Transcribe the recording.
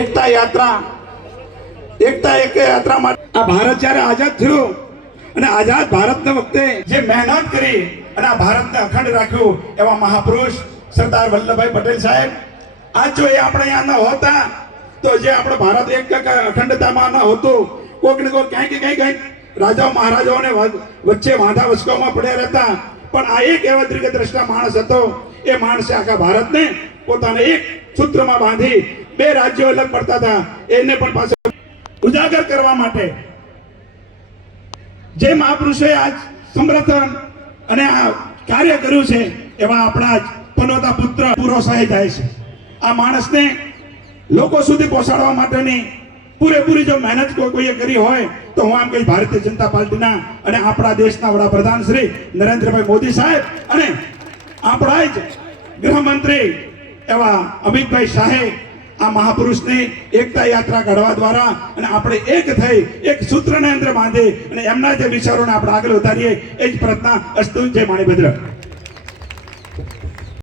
એકતા યાત્રા, એકતા એક યાત્રા માટે આ ભારત જ્યારે આઝાદ થયો અને આઝાદ ભારતના વખતે જે મહેનત કરી અને આ ભારતને અખંડ રાખ્યું એવા મહાપુરુષ સરદાર વલ્લભભાઈ પટેલ સાહેબ આજ જો એ આપણે અહીંયા ન હોતા, તો જે આપણો ભારત એક અખંડતામાં ન હોતું કોઈક ને કોઈક ક્યાંય ને ક્યાંય ક્યાંક રાજાઓ મહારાજાઓને વચ્ચે વાંધા વચકાઓમાં પડ્યા રહેતા. પણ આ એક એવા દ્રષ્ટા માણસ હતો, એ માણસે આખા ભારતને પોતાના એક સૂત્રમાં બાંધી બે રાજ્યો અલગ પડતા હતા. એને પણ પાછો ઉજાગર કરવા માટે જે મહાપુરુષોએ આજ સમર્થન અને આ કાર્ય કર્યું છે, એવા આપણા જ પનોતા પુત્ર પૂરો સહાય થાય છે. આ માણસને લોકો સુધી પહોંચાડવા માટેની પૂરેપૂરી જો મહેનત કોઈ કોઈએ કરી હોય, તો હું આમ કહીશ, ભારતીય જનતા પાર્ટીના અને આપણા દેશના વડાપ્રધાન શ્રી નરેન્દ્રભાઈ મોદી સાહેબ અને આપણા જ ગૃહમંત્રી એવા અમિતભાઈ શાહે આ મહાપુરુષની એકતા યાત્રા કાઢવા દ્વારા અને આપણે એક થઈ એક સૂત્રને અંદર બાંધી અને એમના જે વિચારોને આપણે આગળ વધારીએ, એ જ પ્રાર્થના અસ્તુ, જય માણીભદ્ર.